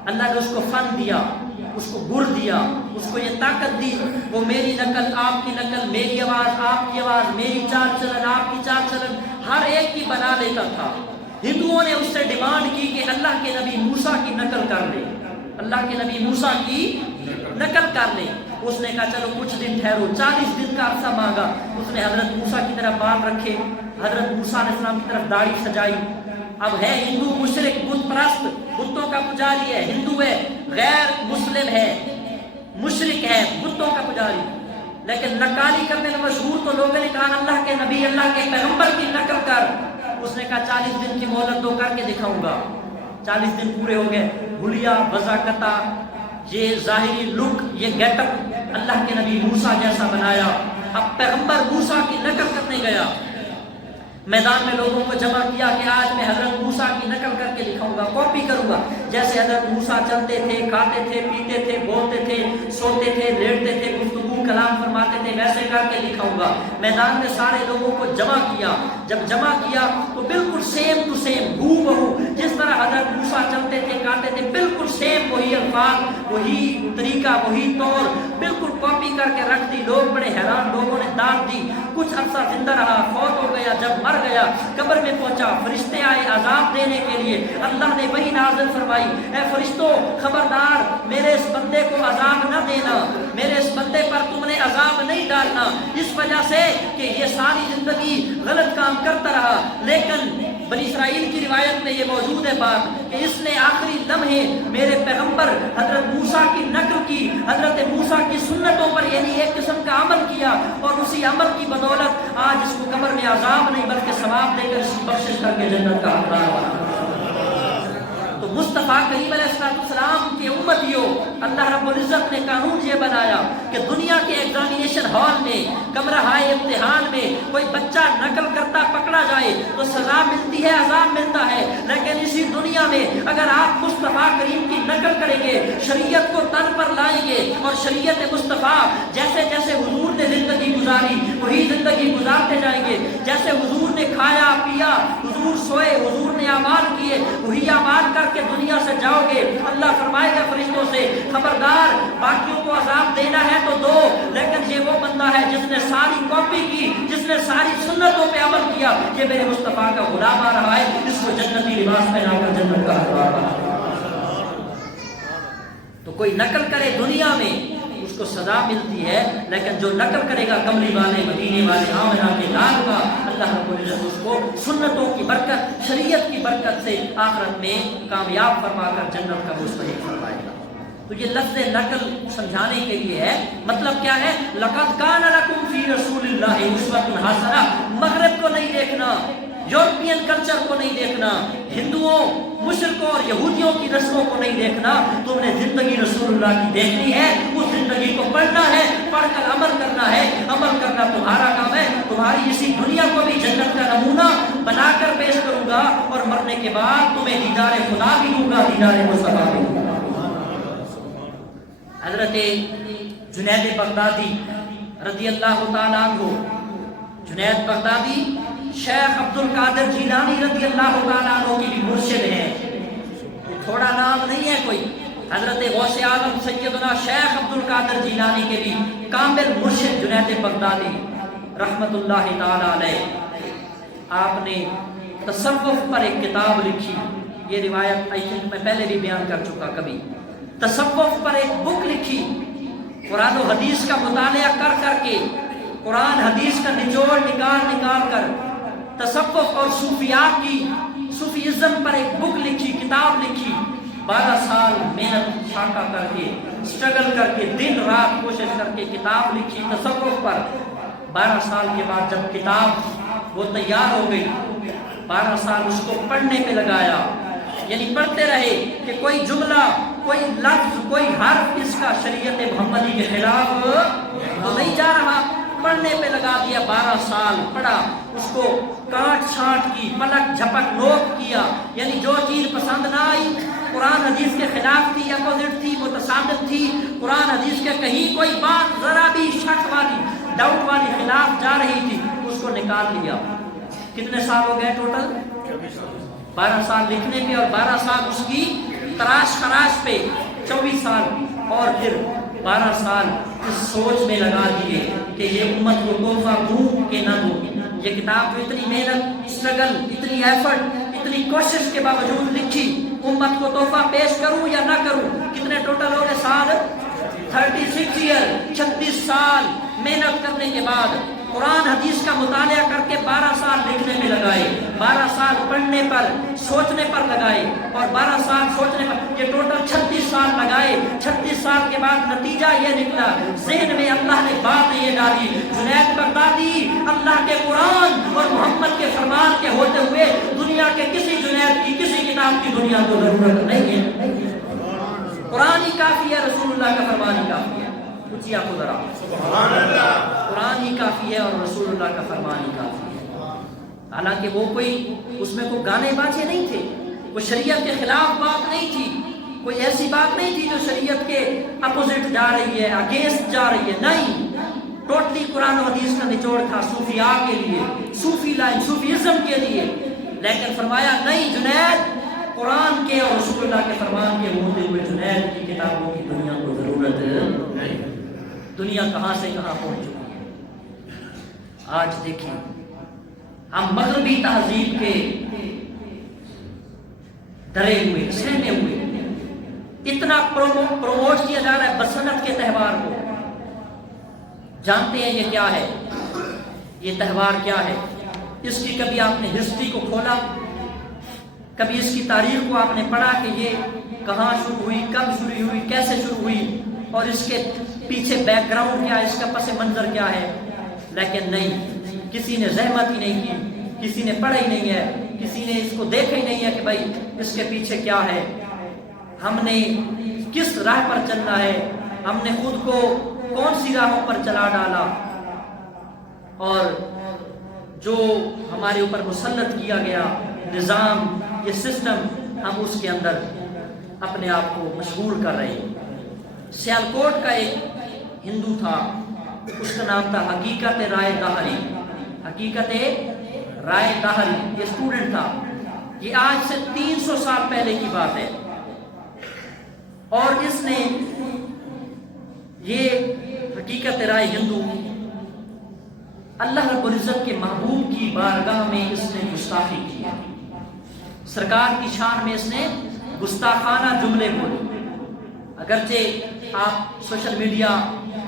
اللہ نے اس کو فن دیا، اس کو گر دیا، اس کو یہ طاقت دی، وہ میری نقل، آپ کی نقل، میری آواز، آپ کی آواز، میری چال چلن، آپ کی چال چلن، ہر ایک کی بنا لیتا تھا۔ ہندوؤں نے اس سے ڈیمانڈ کی کہ اللہ کے نبی موسیٰ کی نقل کر لے، اللہ کے نبی موسیٰ کی نقل کر لے۔ اس نے کہا چلو کچھ دن ٹھہرو، 40 دن کا عرصہ مانگا، اس نے حضرت موسیٰ کی طرف بال رکھے، حضرت موسیٰ علیہ السلام کی طرف داڑھی سجائی۔ اب ہے ہندو مشرک، بت پرست، بتوں کا پجاری ہے، ہندو ہے، غیر مسلم ہے، مشرک ہے، بتوں کا پجاری، لیکن نقالی کرنے میں مشہور، تو لوگوں نے کہا اللہ کے نبی، اللہ کے پیغمبر کی نقل کر۔ اس نے کہا 40 دن کی مہلت دو، کر کے دکھاؤں گا۔ 40 دن پورے ہو گئے، بھولیا، وضاقتہ، یہ ظاہری لک، یہ گیٹ اپ اللہ کے نبی موسیٰ جیسا بنایا۔ اب پیغمبر موسیٰ کی نقل کرنے گیا، میدان میں لوگوں کو جمع کیا کہ آج میں حضرت موسیٰ کی نقل کر کے دکھاؤں گا، کاپی کروں گا، جیسے حضرت موسیٰ چلتے تھے، کھاتے تھے، پیتے تھے، بولتے تھے، سوتے تھے، لیٹتے تھے، گفتگو کلام فرماتے تھے، ویسے کر کے دکھاؤں گا۔ میدان میں سارے لوگوں کو جمع کیا، جب جمع کیا تو بالکل سیم ٹو سیم، ہو بہو جس طرح حضرت موسیٰ چلتے تھے، کھاتے تھے، بالکل سیم وہی الفاظ، وہی طریقہ، وہی طور، بالکل کاپی کر کے رکھ دی۔ لوگ بڑے حیران، لوگوں نے داد دی، کچھ عرصہ زندہ رہا، فوت ہو گیا، جب مر گیا، قبر میں پہنچا، فرشتے آئے عذاب دینے کے لیے، اللہ نے وہی نازل فرمائی، اے فرشتوں خبردار، میرے اس بندے کو عذاب نہ دینا، میرے اس بندے پر تم نے عذاب نہیں ڈالنا، اس وجہ سے کہ یہ ساری زندگی غلط کام کرتا رہا۔ لیکن بنی اسرائیل کی روایت میں یہ موجود ہے بات کہ اس نے آخری لمحے میرے پیغمبر حضرت موسیٰ کی نقل کی، حضرت موسیٰ کی سنتوں پر، یعنی ایک قسم کا عمل کیا اور اسی عمل کی بدولت آج اس کو قبر میں عذاب نہیں بلکہ ثواب دے کر اس کی بخشش کر کے جنت کا حقدار بنا۔ تو مصطفیٰ کریم علیہ السلام کے امتیوں، اللہ رب العزت نے قانون یہ بنایا کہ دنیا کے ایگزامینیشن ہال میں، کمرہ امتحان میں کوئی بچہ نقل کرتا پکڑا جائے تو سزا ملتی ہے، عذاب ملتا ہے، لیکن اسی دنیا میں اگر آپ مصطفیٰ کریم کی نقل کریں گے، شریعت کو تن پر لائیں گے اور شریعت مصطفیٰ جیسے جیسے حضور نے زندگی گزاری وہی زندگی گزارتے جائیں گے، جیسے حضور نے کھایا پیا، حضور سوئے، حضور نے اعمال کیے، وہی اعمال کر کے دنیا سے جاؤ گے۔ اللہ فرمائے گا فرشتوں سے، خبردار باقیوں کو عذاب دینا ہے تو دو، لیکن یہ وہ بندہ ہے جس نے ساری کاپی کی، جس نے ساری سنتوں پہ عمل کیا، یہ میرے مصطفیٰ کا غلام آ رہا ہے، اس کو جنتی لباس پہنا کر جنت کا حقدار بنا۔ تو کوئی نقل کرے دنیا میں اس کو سزا ملتی ہے، لیکن جو نقل کرے گا کملی والے مدینے والے آمنہ کے لال کا، اللہ رب العزت اس کو سنتوں کی برکت، شریعت کی برکت سے آخرت میں کامیاب فرما کر جنت کا مستحق فرمائے گا۔ تو یہ لفظ نقل سمجھانے کے لیے ہے، مطلب کیا ہے؟ لقد کان لکم فی رسول اللہ اسوۃ حسنہ، مغرب کو نہیں دیکھنا، یورپین کلچر کو نہیں دیکھنا، ہندوؤں، مشرکوں اور یہودیوں کی رسموں کو نہیں دیکھنا، تم نے زندگی رسول اللہ کی دیکھنی ہے، اس زندگی کو پڑھنا ہے، پڑھ کر عمل کرنا ہے، عمل کرنا تمہارا کام ہے۔ تمہاری اسی دنیا کو بھی جنت کا نمونہ بنا کر پیش کروں گا اور مرنے کے بعد تمہیں دیدار خدا بھی دوں گا، دیدار مصطفیٰ بھی دوں گا۔ حضرت جنید بغدادی رضی اللہ تعالیٰ عنہ، جنید بغدادی شیخ عبد القادر جیلانی رضی اللہ تعالیٰ عنہ کی بھی مرشد ہیں، تھوڑا نام نہیں ہے کوئی۔ حضرت غوث اعظم سیدنا شیخ عبد القادر جیلانی کے بھی کامل مرشد جنید بغدادی رحمت اللہ تعالیٰ علیہ، آپ نے تصوف پر ایک کتاب لکھی، یہ روایت میں پہلے بھی بیان کر چکا کبھی۔ تصوف پر ایک بک لکھی، قرآن و حدیث کا مطالعہ کر کر کے، قرآن حدیث کا نچوڑ نکال کر تصوف اور صوفیات کی، صوفیزم پر ایک بک لکھی، کتاب لکھی۔ 12 سال محنت شاکہ کر کے، سٹرگل کر کے، دن رات کوشش کر کے کتاب لکھی تصوف پر۔ 12 سال کے بعد جب کتاب وہ تیار ہو گئی، 12 سال اس کو پڑھنے پہ لگایا، یعنی پڑھتے رہے کہ کوئی جملہ، کوئی لفظ، کوئی حرف اس کا شریعت محمدی کے خلاف تو نہیں جا رہا، پڑھنے پہ لگا دیا۔ 12 سال پڑھا، اس کو کاٹ چھانٹ کی، پلک جھپک نوٹ کیا، یعنی جو چیز پسند نہ آئی، قرآن حدیث کے خلاف تھی، اپوزٹ تھی، متصادم تھی، قرآن حدیث کے کہیں کوئی بات ذرا بھی شک والی، ڈاؤٹ والی خلاف جا رہی تھی، اس کو نکال لیا۔ کتنے سال ہو گئے ٹوٹل؟ 12 سال لکھنے پہ اور 12 سال اس کی تراش خراش پہ، 24 سال، اور پھر 12 سال اس سوچ میں لگا دیے کہ یہ امت کو تحفہ دوں کہ نہ دوں۔ یہ کتاب جو اتنی محنت، اسٹرگل، اتنی ایفرٹ، اتنی کوشش کے باوجود لکھی، امت کو تحفہ پیش کروں یا نہ کروں۔ کتنے ٹوٹل ہو گئے سال؟ 36 ایئر، 36 سال محنت کرنے کے بعد قرآن حدیث کا مطالعہ کر کے 12 سال لکھنے میں لگائے، 12 سال پڑھنے پر، سوچنے پر لگائے، اور 12 سال سوچنے پر، یہ ٹوٹل 36 سال لگائے۔ 36 سال کے بعد نتیجہ یہ نکلا، ذہن میں اللہ نے بات یہ ڈالی، جنید بغدادی اللہ کے قرآن اور محمد کے فرمان کے ہوتے ہوئے دنیا کے کسی جنید کی، کسی کتاب کی دنیا کو ضرورت نہیں ہے۔ قرآن ہی کافی ہے، رسول اللہ کا فرمان ہی کافی ہے۔ اونچی آنکھوں ذرا، سبحان اللہ، قرآن ہی کافی ہے اور رسول اللہ کا فرمان ہی کافی ہے۔ حالانکہ وہ کوئی، اس میں کوئی گانے باجے نہیں تھے، کوئی شریعت کے خلاف بات نہیں تھی، کوئی ایسی بات نہیں تھی جو شریعت کے اپوزٹ جا رہی ہے، اگینسٹ جا رہی ہے، نہیں، ٹوٹلی قرآن و حدیث کا نچوڑ تھا صوفیاء کے لیے، صوفی لائن، صوفیزم کے لیے۔ لیکن فرمایا نہیں، جنید قرآن کے اور رسول اللہ کے فرمان کے ہوتے ہوئے جنید کی کتابوں کی دنیا کو ضرورت نہیں۔ دنیا کہاں سے کہاں پہنچ چکی ہے۔ آج دیکھیں، ہم مغربی تہذیب کے ڈرے ہوئے، سہمے ہوئے، اتنا پروموٹ کیا جا رہا ہے بسنت کے تہوار کو۔ جانتے ہیں یہ کیا ہے؟ یہ تہوار کیا ہے؟ اس کی کبھی آپ نے ہسٹری کو کھولا؟ کبھی اس کی تاریخ کو آپ نے پڑھا کہ یہ کہاں شروع ہوئی، کب شروع ہوئی، کیسے شروع ہوئی، اور اس کے پیچھے بیک گراؤنڈ کیا ہے, اس کا پس منظر کیا ہے. لیکن نہیں, کسی نے زحمت ہی نہیں کی, کسی نے پڑھا ہی نہیں ہے, کسی نے اس کو دیکھا ہی نہیں ہے کہ بھائی اس کے پیچھے کیا ہے, ہم نے کس راہ پر چلنا ہے, ہم نے خود کو کون سی راہوں پر چلا ڈالا, اور جو ہمارے اوپر مسلط کیا گیا نظام, یہ سسٹم, ہم اس کے اندر اپنے آپ کو مشغول کر رہے ہیں. سیالکوٹ کا ایک ہندو تھا, اس کا نام تھا حقیقت رائے دہری. حقیقت رائے دہری یہ اسٹوڈنٹ تھا. یہ آج سے 300 سال پہلے کی بات ہے, اور اس نے یہ حقیقت رائے ہندو اللہ رب العزت کے محبوب کی بارگاہ میں اس نے گستاخی کی, سرکار کی شان میں اس نے گستاخانہ جملے بولے. اگرچہ آپ social media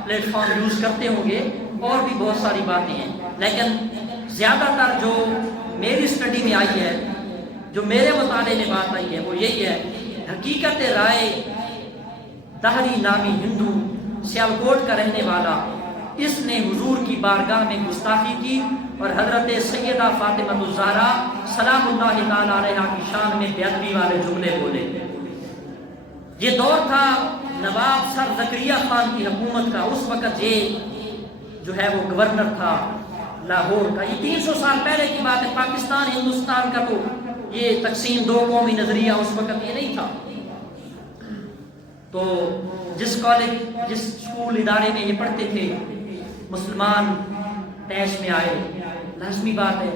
plate form use کرتے ہوں گے, اور بھی بہت ساری باتیں ہیں, لیکن زیادہ تر جو میری اسٹڈی میں آئی ہے, جو میرے مطالعے میں بات آئی ہے, وہ یہی ہے. حقیقت رائے دہری نامی ہندو, سیالکوٹ کا رہنے والا, اس نے حضور کی بارگاہ میں گستاخی کی اور حضرت سیدہ فاطمہ الزہرا سلام اللہ تعالی علیہا کی شان میں بے ادبی والے جملے بولے. یہ دور تھا نواب سر زکریا خان کی حکومت کا. اس وقت یہ جو ہے وہ گورنر تھا لاہور کا. یہ 300 سال پہلے کی بات ہے. پاکستان ہندوستان کا تو یہ تقسیم دو قومی نظریہ اس وقت یہ نہیں تھا. تو جس کالج, جس اسکول ادارے میں یہ پڑھتے تھے, مسلمان پیش میں آئے. لازمی بات ہے,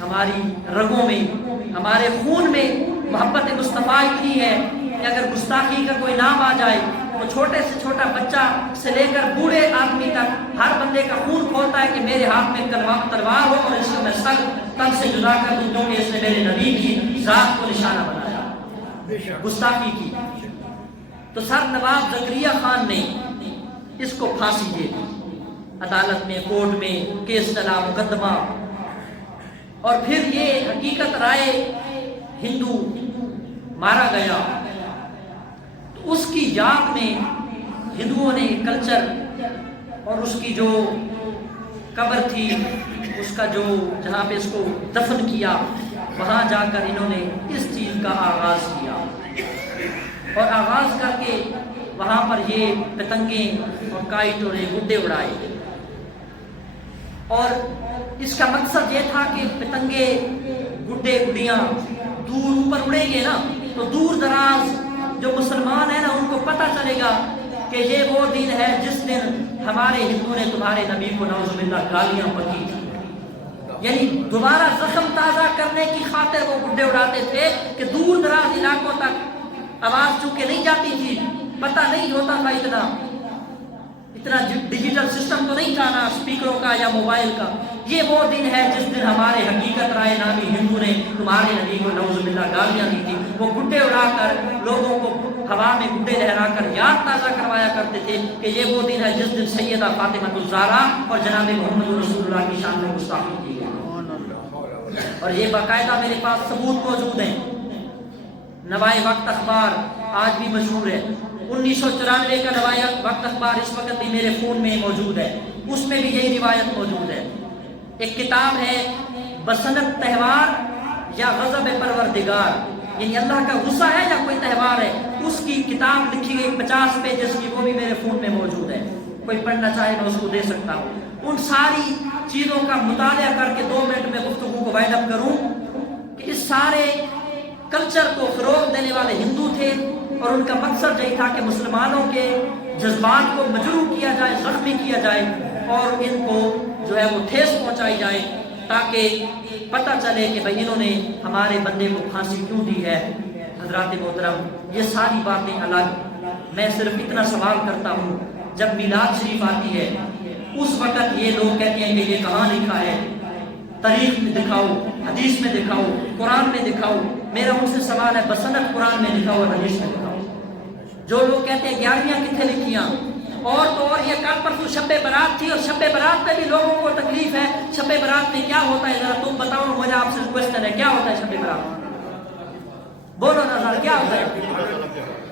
ہماری رگوں میں, ہمارے خون میں محبت مصطفیٰ اتنی ہے کہ اگر گستاخی کا کوئی نام آ جائے تو چھوٹے سے چھوٹا بچہ سے لے کر بوڑھے آدمی تک ہر بندے کا خون کھولتا ہے کہ میرے ہاتھ میں تلوار ہو اور اس کو میں سر تن سے جدا کر دوں, کیونکہ اس نے میرے نبی کی ذات کو نشانہ بنایا, گستاخی کی. تو سر نواب زکریا خان نے اس کو پھانسی دے دی. عدالت میں, کورٹ میں کیس چلا, مقدمہ. اور پھر یہ حقیقت رائے ہندو مارا گیا. تو اس کی یاد میں ہندوؤں نے کلچر اور اس کی جو قبر تھی, اس کا جو جہاں پہ اس کو دفن کیا, وہاں جا کر انہوں نے اس چیز کا آغاز کیا, اور آغاز کر کے وہاں پر یہ پتنگیں اور کائٹ اور گڈے اڑائے. اور اس کا مقصد یہ تھا کہ پتنگے, گڈے, گڈیاں دور اوپر اڑیں گے نا, تو دور دراز جو مسلمان ہیں نا ان کو پتہ چلے گا کہ یہ وہ دن ہے جس دن ہمارے ہندو نے تمہارے نبی کو نعوذ باللہ گالیاں بکی تھی. یعنی دوبارہ زخم تازہ کرنے کی خاطر وہ گڈے اڑاتے تھے کہ دور دراز علاقوں تک آواز چونکہ نہیں جاتی تھی, پتہ نہیں ہوتا تھا, اتنا ڈیجیٹل سسٹم تو نہیں تھا نا اسپیکروں کا یا موبائل کا. یہ وہ دن ہے جس دن ہمارے حقیقت رائے نامی ہندو نے تمہارے نبی کو نعوذ باللہ گالیاں دی تھی. وہ گڈے اڑا کر لوگوں کو ہوا میں گڈے لہرا کر یاد تازہ کروایا کرتے تھے کہ یہ وہ دن ہے جس دن سیدہ فاطمہ الزہرا اور جناب محمد رسول اللہ کی شان میں گستاخی کی گئی. اور یہ باقاعدہ میرے پاس ثبوت موجود ہیں. نوائے وقت اخبار آج بھی مشہور ہے. 1994 کا نوائے وقت اخبار اس وقت بھی میرے فون میں موجود ہے. اس میں بھی یہی روایت موجود ہے. ایک کتاب ہے بسنت تہوار یا غضب پروردگار, یعنی اللہ کا غصہ ہے یا کوئی تہوار ہے, اس کی کتاب لکھی گئی 50 پیجز کی, وہ بھی میرے فون میں موجود ہے. کوئی پڑھنا چاہے میں اس کو دے سکتا ہوں. ان ساری چیزوں کا مطالعہ کر کے 2 منٹ میں گفتگو کو وائنڈ اپ کروں کہ اس سارے کلچر کو فروغ دینے والے ہندو تھے, اور ان کا مقصد یہی تھا کہ مسلمانوں کے جذبات کو مجروح کیا جائے, زخمی کیا جائے, اور ان کو جو ہے وہ ٹھیس پہنچائی جائے, تاکہ پتہ چلے کہ بھئی انہوں نے ہمارے بندے کو پھانسی کیوں دی ہے. حضرات محترم, یہ ساری باتیں الگ. میں صرف اتنا سوال کرتا ہوں, جب میلاد شریف آتی ہے اس وقت یہ لوگ کہتے ہیں کہ یہ کہاں لکھا ہے, تاریخ میں دکھاؤ, حدیث میں دکھاؤ, قرآن میں دکھاؤ. میرا ان سے سوال ہے بسنت قرآن میں دکھاؤ اور حدیث میں دکھاؤ. جو لوگ کہتے ہیں 11ویں کتنے لکھیاں, اور تو اور یہ کل پرسوں شب برات تھی, اور شب برات پہ بھی لوگوں کو تکلیف ہے. شب برات میں کیا ہوتا ہے ذرا تم بتاؤ, مجھے آپ سے کوشچن ہے, کیا ہوتا ہے شب برات؟ بولو نا ذرا, کیا ہوتا ہے؟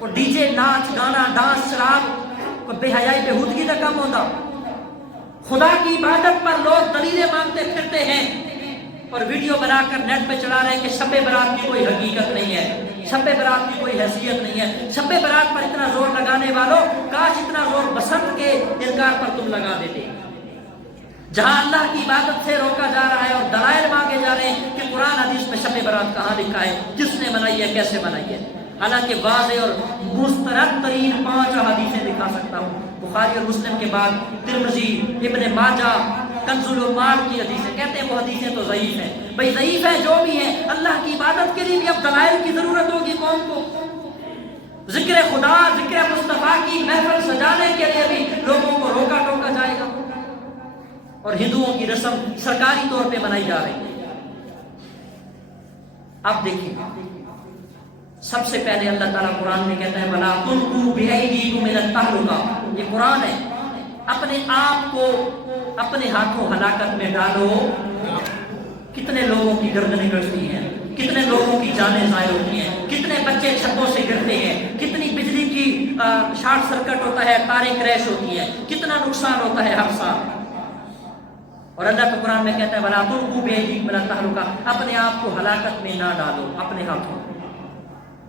وہ ڈی جے, ناچ گانا, ڈانس, شراب, کوئی بے حیائی بےہودگی کا کم ہوتا؟ خدا کی عبادت پر لوگ دلیلیں مانگتے پھرتے ہیں اور ویڈیو بنا کر نیٹ پہ چلا رہے ہیں کہ شب برات کی کوئی حقیقت نہیں ہے، شب برات کی کوئی حیثیت نہیں ہے۔ شب برات پر اتنا زور لگانے والوں، کاش اتنا زور بسنت کے انکار پر تم لگا دیتے، جہاں اللہ کی عبادت سے روکا جا رہا ہے اور دلائل مانگے جا رہے ہیں کہ قرآن حدیث میں شب برات کہاں لکھا ہے، کس نے منائی ہے، کیسے منائی ہے۔ حالانکہ واضح اور مسترد ترین 5 حدیثیں دکھا سکتا ہوں، بخاری اور مسلم کے بعد ترمذی، ابن ماجہ، کنز العمال کی حدیثیں، کہتے ہیں وہ حدیثیں تو ضعیف ہیں۔ بھئی ضعیف ہے جو بھی ہے، اللہ کی عبادت کے لیے بھی اب دلائل کی ضرورت ہوگی قوم کو۔ ذکر خدا، ذکر مصطفیٰ کی محفل سجانے کے لیے بھی لوگوں کو روکا ٹوکا جائے گا، اور ہندوؤں کی رسم سرکاری طور پہ منائی جا رہی ہے۔ اب دیکھیں، سب سے پہلے اللہ تعالیٰ قرآن میں کہتا ہے وَلَا تُلْقُوا بِأَيْدِيكُمْ إِلَى التَّهْلُكَةِ، یہ قرآن ہے، اپنے آپ کو اپنے ہاتھوں ہلاکت میں ڈالو۔ کتنے لوگوں کی گردنیں کٹتی ہیں، کتنے لوگوں کی جانیں ضائع ہوتی ہیں، کتنے بچے چھتوں سے گرتے ہیں، کتنی بجلی کی شارٹ سرکٹ ہوتا ہے، تاریں کریش ہوتی ہیں، کتنا نقصان ہوتا ہے ہر سال۔ اور اللہ کے قرآن میں کہتا ہے وَلَا تُلْقُوا بِأَيْدِيكُمْ إِلَى التَّهْلُكَةِ، اپنے آپ کو ہلاکت میں نہ ڈالو اپنے ہاتھوں۔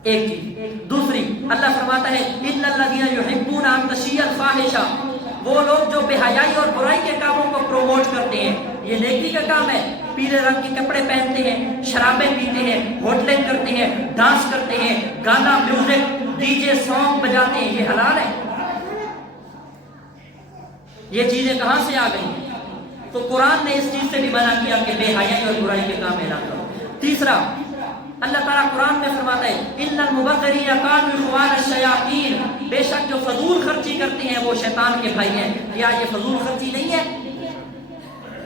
ایک چیز۔ دوسری، اللہ فرماتا ہے إِنَّ الَّذِينَ يُحِبُّونَ أَن تَشِيَّعَ الْفَاحِشَةُ، وہ لوگ جو بے حیائی اور برائی کے کاموں کو پروموٹ کرتے ہیں، یہ نیکی کا کام ہے، پیلے رنگ کے کپڑے پہنتے ہیں، شرابیں پیتے ہیں، ہوٹلنگ کرتے ہیں، ڈانس کرتے ہیں، گانا، میوزک، ڈی جے سانگ بجاتے ہیں، یہ حلال ہے؟ یہ چیزیں کہاں سے آ گئی ہیں؟ تو قرآن نے اس چیز سے بھی منع کیا کہ بے حیائی اور برائی کے کام نہ کرو۔ تیسرا، اللہ تعالیٰ قرآن میں فرماتا ہے ان المبذرین کانوا اخوان الشیاطین، بے شک جو فضول خرچی کرتے ہیں وہ شیطان کے بھائی ہیں۔ کیا یہ فضول خرچی نہیں ہے؟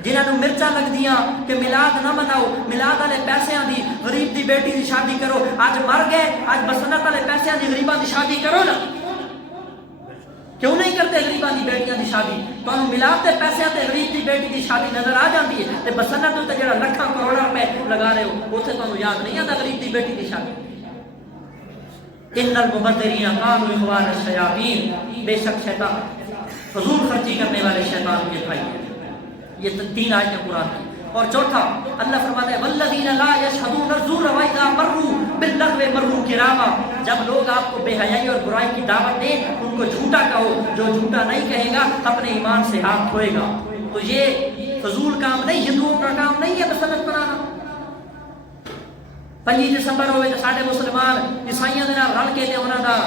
جنہاں نوں مرچاں لگ دیاں کہ میلاد نہ مناؤ، میلاد والے پیسیاں دی غریب دی بیٹی دی شادی کرو، اج مر گئے، اج بسنت والے پیسیاں دی غریباں دی شادی کرو نا، کیوں نہیں کرتے غریباں دی بیٹیاں دی شادی؟ تانوں میلاد دے پیسیاں تے غریب دی بیٹی دی شادی نظر آ جاندی ہے، تے بسنت تے جڑا لکھاں کروڑاں روپے لگا رہے ہو اوتھے تانوں یاد نہیں آندا غریب دی بیٹی دی شادی۔ ان المبذرین کانوا اخوان الشیاطین، بے شک شیطان فضول خرچی کرنے والے شیطان کے بھائی ہیں۔ یہ 3 آیتیں قرآن کی۔ اور چوتھا، اللہ فرماتا ہے والذین لا یشهدون الزور واذا مروا باللغو مروا کراما، جب لوگ آپ کو بے حیائی اور برائی کی دعوت دیں ان کو جھوٹا کہو، جو جھوٹا نہیں کہے گا اپنے ایمان سے ہاتھ دھوئے گا۔ تو یہ فضول کام نہیں، ہندوؤں کا کام نہیں ہے بسنت بنانا۔ 25 دسمبر ہوئے تو سارے مسلمان عیسائیوں کے رل کے انہوں کا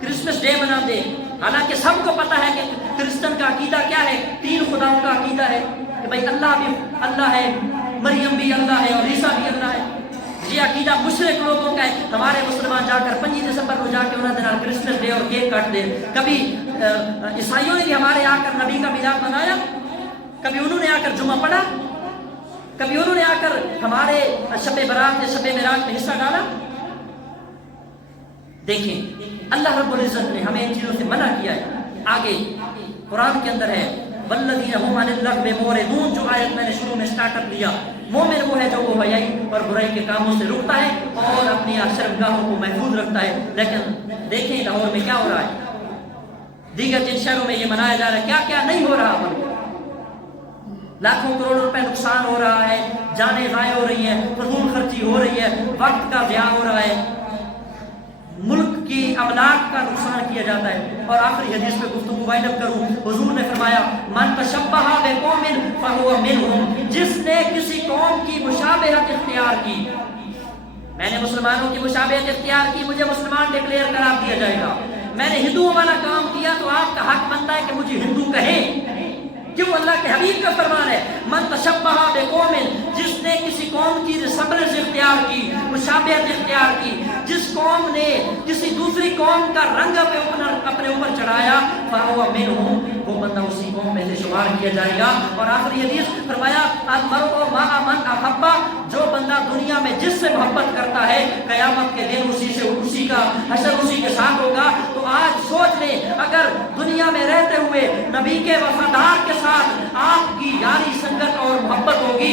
کرسمس ڈے مناتے، حالانکہ سب کو پتا ہے کہ کرسچن کا عقیدہ کیا ہے، 3 خداؤں کا عقیدہ ہے کہ بھائی اللہ بھی اللہ ہے، مریم بھی اللہ ہے اور عیسیٰ بھی اللہ ہے۔ یہ عقیدہ مشرک لوگوں کا ہے۔ ہمارے مسلمان جا کر 25 دسمبر کو جا کے انہوں نے کرسمس ڈے اور کیک کاٹ دے۔ کبھی عیسائیوں نے بھی ہمارے آ کر نبی کا میلاد منایا، کبھی انہوں نے آ کر جمعہ پڑھا، کبھی انہوں نے آ کر ہمارے شب برات یا شب معراج میں حصہ ڈالا۔ دیکھیں اللہ رب العزت نے ہمیں ان چیزوں سے منع کیا ہے۔ آگے قرآن کے اندر ہے والذین هم عن اللغو معرضون، جو آیت میں نے شروع میں سٹارٹ اپ لیا، مومن وہ ہے جو وہ حیائی اور برائی کے کاموں سے رکتا ہے اور اپنی شرمگاہوں کو محفوظ رکھتا ہے۔ لیکن دیکھیں لاہور میں کیا ہو رہا ہے، دیگر جن شہروں میں یہ منایا جا رہا ہے، کیا کیا نہیں ہو رہا ہے۔ لاکھوں کروڑ روپے نقصان ہو رہا ہے، جانیں ضائع ہو رہی ہیں، فضول خرچی ہو رہی ہے، وقت کا ضیاع ہو رہا ہے، ملک کی املاک کا نقصان کیا جاتا ہے۔ اور آخری حدیث پہ گفتگو وائنڈ اپ کروں، حضور نے فرمایا من تشبہ بقوم فہو منہم، جس نے کسی قوم کی مشابہت اختیار کی، میں نے مسلمانوں کی مشابہت اختیار کی، مجھے مسلمان ڈکلیئر قرار دیا جائے گا۔ میں نے ہندوؤں والا کام کیا تو آپ کا حق بنتا ہے کہ مجھے ہندو کہیں، کیوں؟ اللہ کے حبیب کا فرمان ہے من تشبہ بقوم، جس نے کسی قوم کی ریسمبلنس اختیار کی، مشابہت اختیار کی، جس قوم نے کسی دوسری قوم کا رنگ اپنے اوپر چڑھایا فہو منہم، وہ بندہ اسی قوم میں سے شمار کیا جائے گا۔ اور آخری حدیث فرمایا المرء مع من احب، جو بندہ دنیا میں جس سے محبت کرتا ہے قیامت کے دن اسی کا حشر اسی کے ساتھ ہوگا۔ تو آج سوچ لیں اگر دنیا میں رہتے ہوئے نبی کے وفادار کے ساتھ آپ کی یاری سنگت اور محبت ہوگی